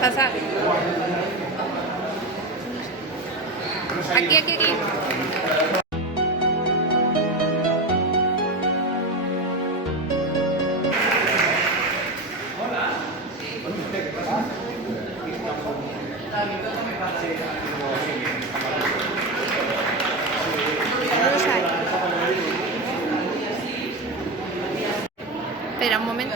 Pasar. Aquí. Espera un momento.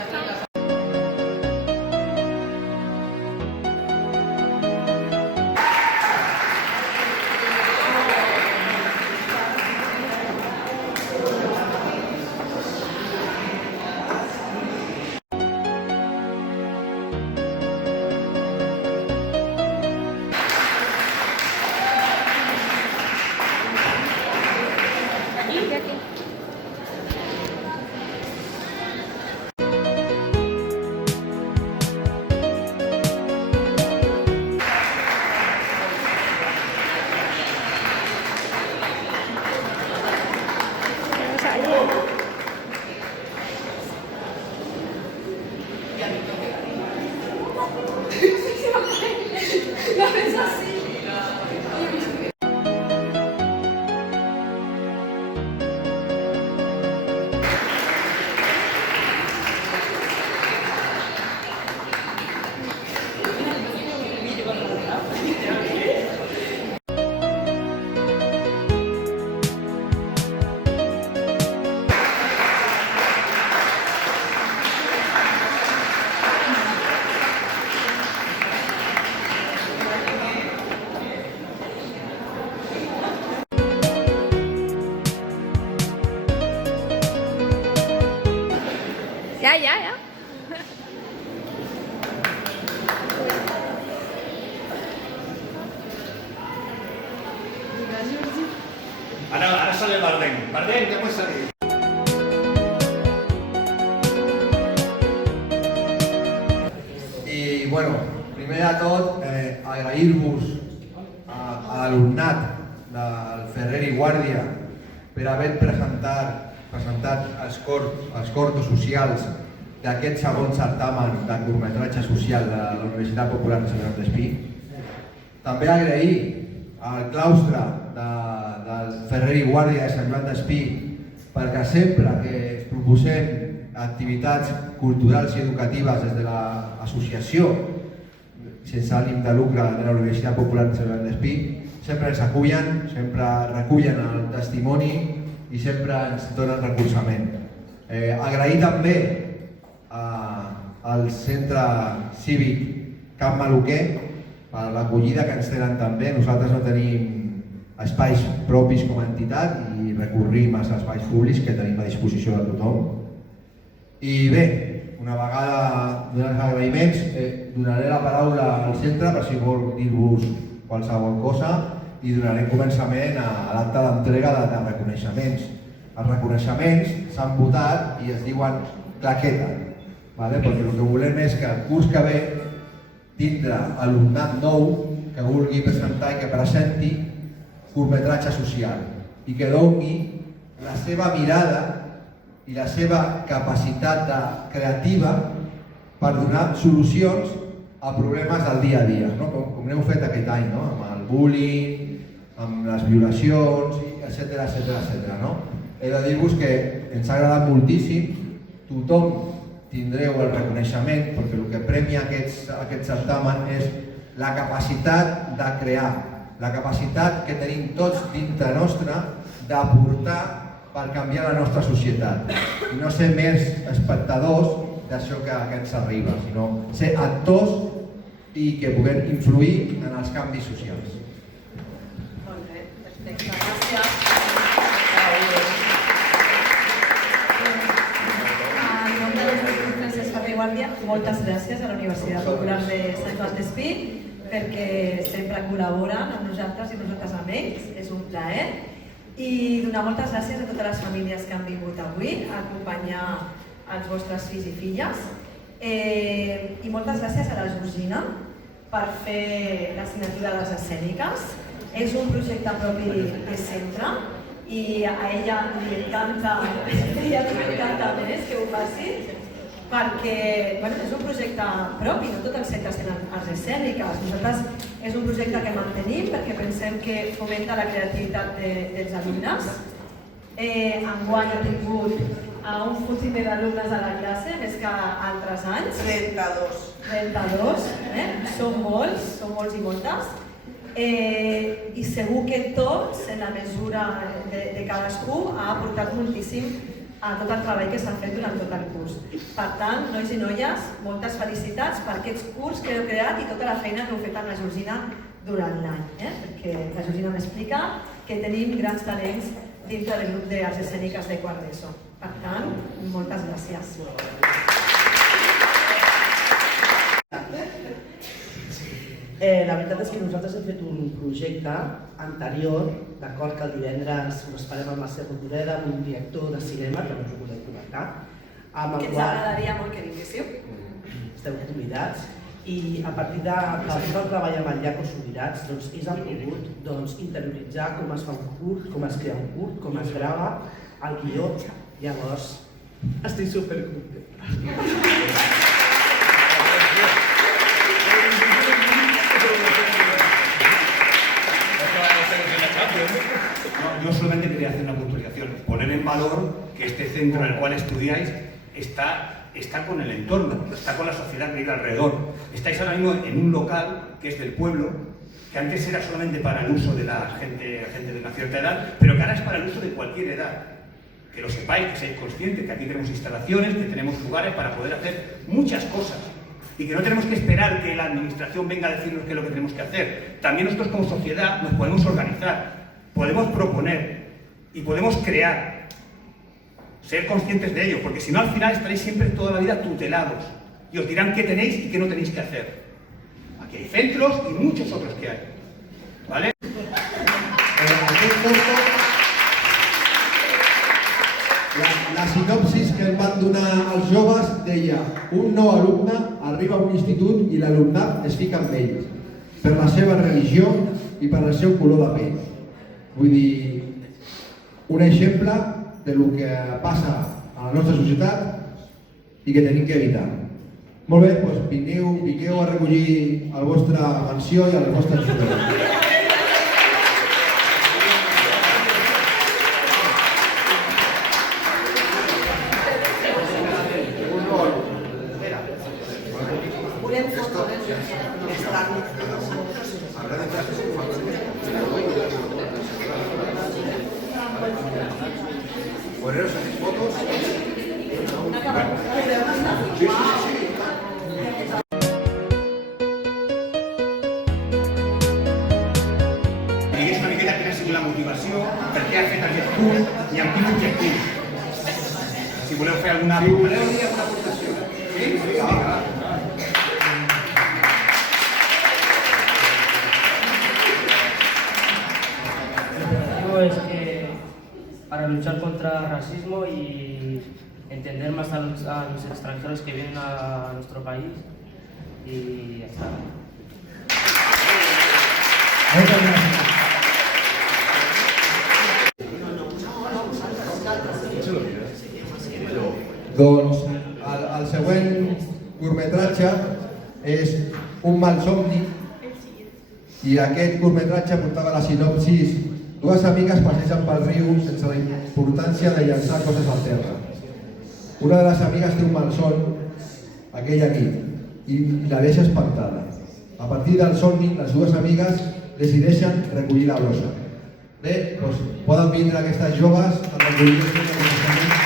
Ya. Ara sale Bardem. Bardem, ja pots salir. I, bueno, primer de tot, agrair-vos a l'alumnat del Ferrer i Guàrdia per haver presentat els cortos socials d'aquest segon certamen de curtmetratge social de la Universitat Popular de Sant Joan d'Espí. També agrair al claustre del Ferrer i Guàrdia de Sant Joan d'Espí perquè sempre que es proposem activitats culturals i educatives des de l'associació sense ànim de lucre de la Universitat Popular de Sant Joan d'Espí sempre ens acullen, sempre recullen el testimoni i sempre ens donen recolzament. Agrair també al centre cívic Camp Maluquer per l'acollida que ens tenen també. Nosaltres no tenim espais propis com a entitat i recorrim als espais públics que tenim a disposició de tothom. I bé, una vegada donant els agraïments, donaré la paraula al centre per si vol dir-vos qualsevol cosa i donaré començament a l'acte d'entrega de reconeixements. Els reconeixements s'han votat i es diuen claqueta, perquè el que volem és que el curs que ve tindre alumnat nou que vulgui presentar i que presenti curtmetratge social i que doni la seva mirada i la seva capacitat creativa per donar solucions a problemes del dia a dia, com n'heu fet aquest any, amb el bullying, amb les violacions, etc. He de dir-vos que ens ha agradat moltíssim, tothom tindreu el reconeixement perquè el que premia aquest certamen és la capacitat de crear, la capacitat que tenim tots dintre nostra d'aportar per canviar la nostra societat i no ser més espectadors d'això que ens arriba, sinó ser actors i que puguem influir en els canvis socials. Molt bé, perfecte, gràcies. En nom de l'Institut Francesc Ferrer i Guàrdia, moltes gràcies a la Universitat Popular de Sant Joan d'Espí perquè sempre col·laboren amb nosaltres i nosaltres amb ells, és un plaer. I donar moltes gràcies a totes les famílies que han vingut avui a acompanyar els vostres fills i filles. I moltes gràcies a la Georgina per fer l'assignatura de les escèniques. És un projecte propi de centre i a ella li encanta més que ho faci. perquè és un projecte propi, no tots els centres tenen arts escèniques. Nosaltres és un projecte que mantenim perquè pensem que fomenta la creativitat dels alumnes. Enguany ha tingut un fotimer d'alumnes a la classe, més que altres anys. 32, són molts i moltes. I segur que tots, en la mesura de cadascú, ha aportat moltíssim a tot el treball que s'ha fet durant tot el curs. Per tant, nois i noies, moltes felicitats per aquests curs que heu creat i tota la feina que heu fet amb la Georgina durant l'any, perquè la Georgina m'explica que tenim grans talents dintre del grup d'arts escèniques de quart d'ESO. Per tant, moltes gràcies. La veritat és que nosaltres hem fet un projecte anterior, d'acord, que el divendres us esperem al Mercè Rodoreda, amb un director de cinema, que no us ho podem comentar, amb el Que ens qual agradaria molt que vinguéssiu. esteu convidats, i a partir del treball amb el Llaco Subirats, ells han pogut interioritzar com es fa un curt, com es crea un curt, com es grava el guió. Llavors, estic supercontent. Yo solamente quería hacer una puntualización, poner en valor que este centro en el cual estudiáis está con el entorno, está con la sociedad que vive alrededor. Estáis ahora mismo en un local que es del pueblo, que antes era solamente para el uso de la gente de una cierta edad, pero que ahora es para el uso de cualquier edad. Que lo sepáis, que seáis conscientes, que aquí tenemos instalaciones, que tenemos lugares para poder hacer muchas cosas. Y que no tenemos que esperar que la administración venga a decirnos qué es lo que tenemos que hacer. También nosotros como sociedad nos podemos organizar, podemos proponer y podemos crear. Ser conscientes de ello, porque si no al final estaréis siempre toda la vida tutelados y os dirán qué tenéis y qué no tenéis que hacer. Aquí hay centros y muchos otros que hay. ¿Vale? La sinopsis que em van donar els joves deia: un nou alumne arriba a un institut i l'alumnat es fica amb ell per la seva religió i per el seu color de pell. Vull dir, un exemple de lo que passa a la nostra societat i que tenim que evitar. Molt bé, doncs vingueu a recollir la vostra menció i el vostre suport. Poneros aquí fotos. Digués una miqueta quina ha sigut la motivació, per què ha fet aquest curs i amb quin objectiu. Si voleu fer alguna aportació. Sí? Vinga. Es que para luchar contra el racismo y entender más a los extranjeros que vienen a nuestro país y ya está. Moltes gràcies. Doncs el següent curtmetratge és Un malsomni, i aquest curtmetratge portava la sinopsis: dues amigues passegen pel riu sense la importància de llançar coses al terra. Una de les amigues té un malson aquella nit i la deixa espantada. A partir del somni, les dues amigues decideixen recollir la brossa. Bé, doncs poden vindre aquestes joves a recollir la brossa.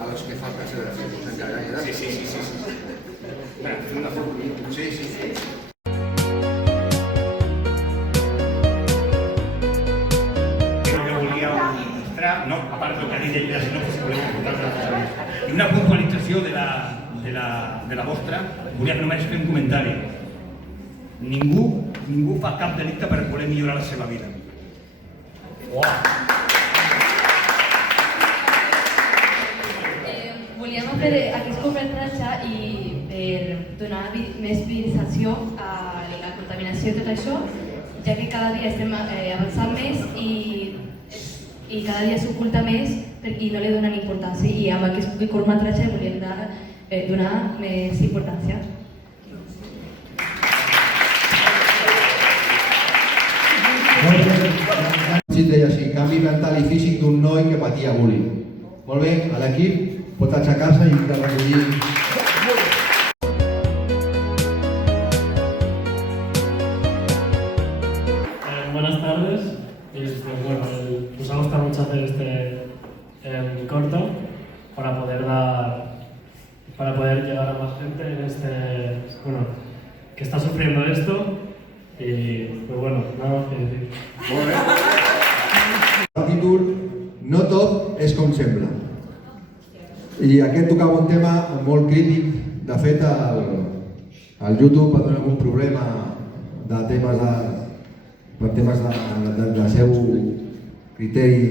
A los que faltan se les encargará. Sí. Espera, una foto. Sí. Creo que volia mostrar, no, a part del que ha dit ell, sinó que si voleu apuntar una cosa més. I una puntualització de la vostra, volia només fer un comentari. Ningú fa cap delicte per voler millorar la seva vida. Volíem fer aquest curtmetratge i per donar més visibilització a la contaminació i tot això, ja que cada dia estem avançant més i cada dia s'oculta més i no li donen importància, i amb aquest curtmetratge volem donar més importància. Deia així, canvi mental i físic d'un noi que patia bullying. Molt bé, a l'equip pot aixecar-se i recollir. Buenas tardes. Bueno, nos ha gustado mucho hacer este corto para poder llegar a más gente que está sufriendo esto. Y pues bueno, nada más que decir. El títol No tot és com sembla. I aquest tocava un tema molt crític. De fet, el YouTube va donar algun problema de temes de seu criteri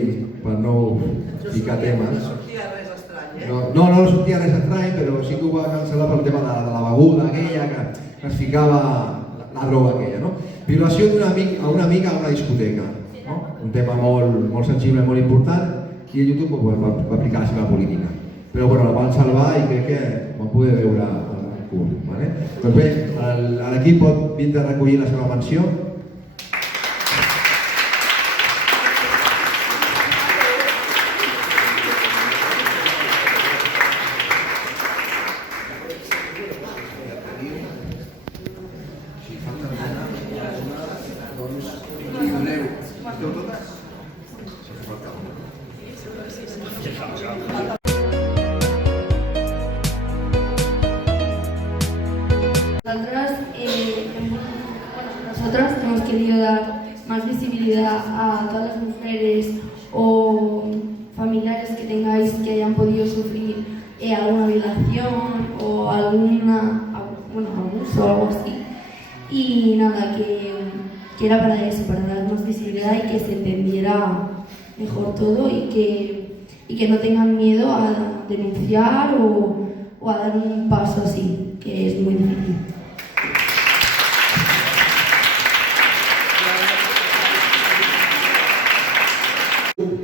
per no ficar temes. No sortia res estrany, eh? No sortia res estrany, però sí que ho va cancel·lar pel tema de la beguda aquella que es ficava la droga aquella, no? Violació d'un amic a una amiga a una discoteca, no? Un tema molt sensible, molt important, i el YouTube va aplicar la seva política. Però bueno, la van salvar i crec que van poder veure el curt. Vale? Doncs bé, l'equip pot vindre a recollir la seva menció. Nosotros hemos querido dar más visibilidad a todas las mujeres o familiares que tengáis que hayan podido sufrir alguna violación o abuso o algo así. Y nada, que era para eso, para dar más visibilidad y que se entendiera mejor todo y que no tengan miedo a denunciar o a dar un paso así, que es muy difícil.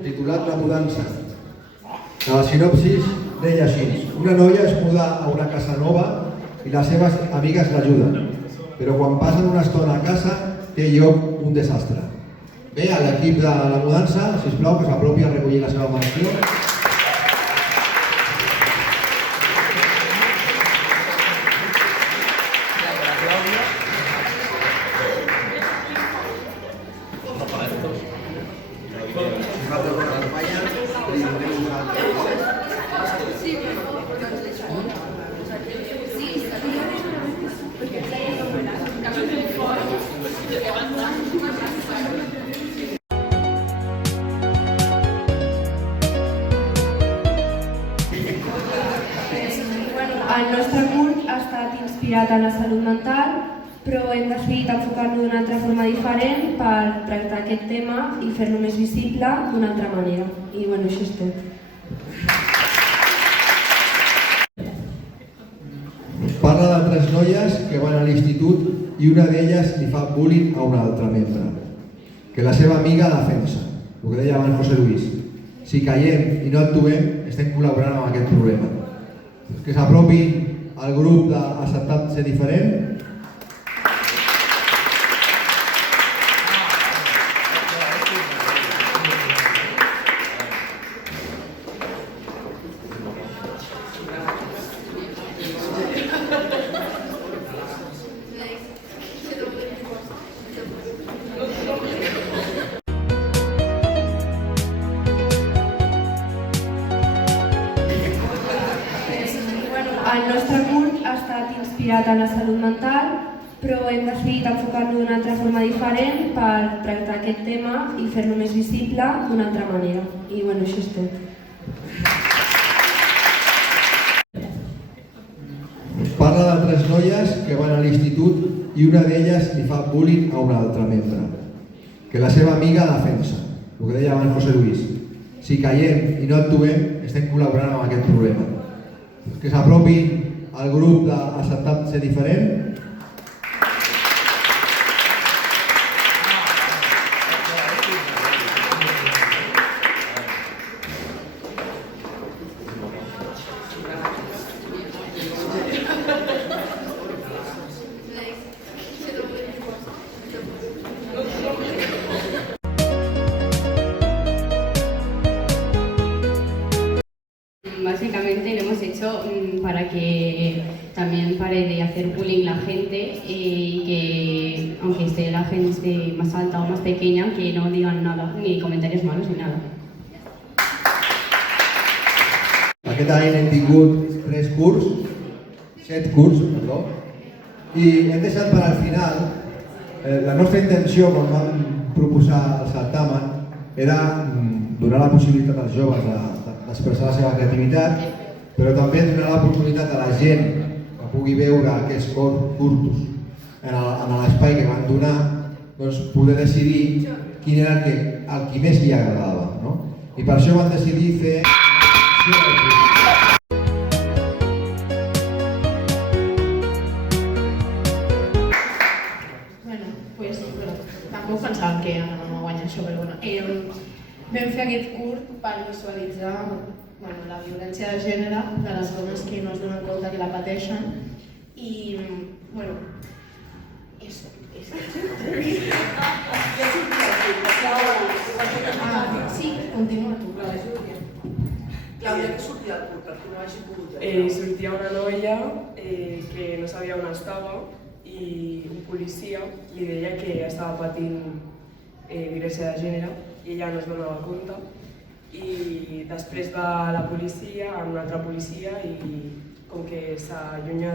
Titulat La mudança. La sinopsis deia així: una noia es muda a una casa nova i les seves amigues l'ajuden, però quan passen una estona a casa té lloc un desastre. Bé, a l'equip de la mudança, sisplau, que s'apropi a recollir la seva menció. El nostre curt ha estat inspirat en la salut mental, però hem decidit enfocar-lo d'una altra forma diferent per tractar aquest tema i fer-lo més visible d'una altra manera. I bueno, això és tot. Parla de 3 noies que van a l'institut i una d'elles li fa bullying a una altra membre, que la seva amiga defensa. El que deia abans José Luis. Si callem i no actuem, estem col·laborant amb aquest problema. Que s'apropin al grup d'Acceptat Ser Diferent. El nostre curt ha estat inspirat en la salut mental, però hem decidit enfocar-lo d'una altra forma diferent per tractar aquest tema i fer-lo més visible d'una altra manera. I bueno, això és tot. Parla de 3 noies que van a l'institut i una d'elles li fa bullying a una altra membre, que la seva amiga defensa. El que deia abans José Luis. Si callem i no actuem, estem col·laborant amb aquest problema. Que s'apropin al grup d'Acceptar Ser Diferent. Básicamente lo hemos hecho para que también pare de hacer bullying la gente y que, aunque esté la gente más alta o más pequeña, que no digan nada, ni comentarios malos ni nada. Aquest any hem tingut 7 curts, perdó, i hem deixat per al final, la nostra intenció quan vam proposar el certamen era donar la possibilitat als joves d'expressar la seva creativitat, però també donar l'oportunitat a la gent que pugui veure aquests curtos en l'espai que van donar, doncs poder decidir quin era el que més li agradava. I per això van decidir fer tampoc pensàvem que anàvem a guanyar això, però bueno, vam fer aquest curt per visualitzar la violència de gènere de les dones que no es donen compte que la pateixen i, bueno, eso. Sí, continua tu. Clàudia, què sortia del curt? Perquè no hagi pogut sortia una noia que no sabia on estava i un policia li deia que estava patint violència de gènere i ella no es donava compte i després va la policia amb una altra policia i com que s'allunya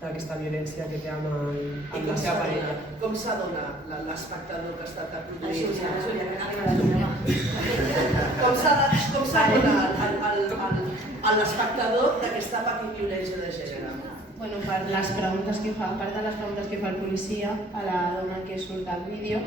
d'aquesta violència que té amb la seva parella. Com s'adona l'espectador que està produint? Com s'adona l'espectador que està patint violència de gènere? Bueno, per les preguntes que fa, a part de les preguntes que fa el policia a la dona que surt al vídeo,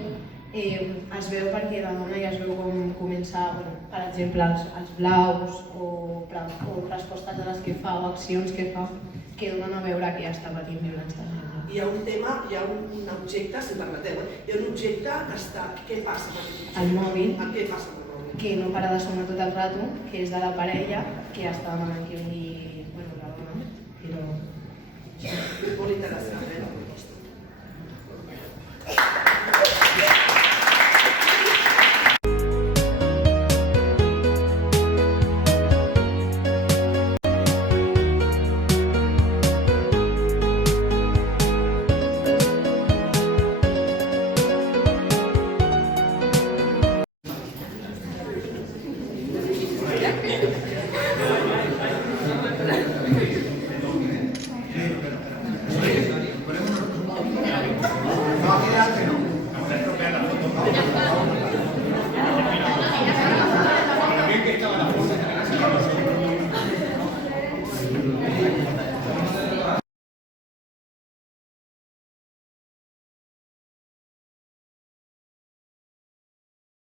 es veu perquè la dona ja es veu com comença, per exemple, els blaus o respostes a les que fa o accions que fa que donen a veure que està patint violència de gènere. Hi ha un tema, hi ha un objecte, si permeteu, hi ha un objecte que està... Què passa amb aquest objecte? El mòbil. Què passa amb el mòbil? Que no para de sonar tot el rato, que és de la parella, que està demanant que vingui la dona, però... Molt interessant,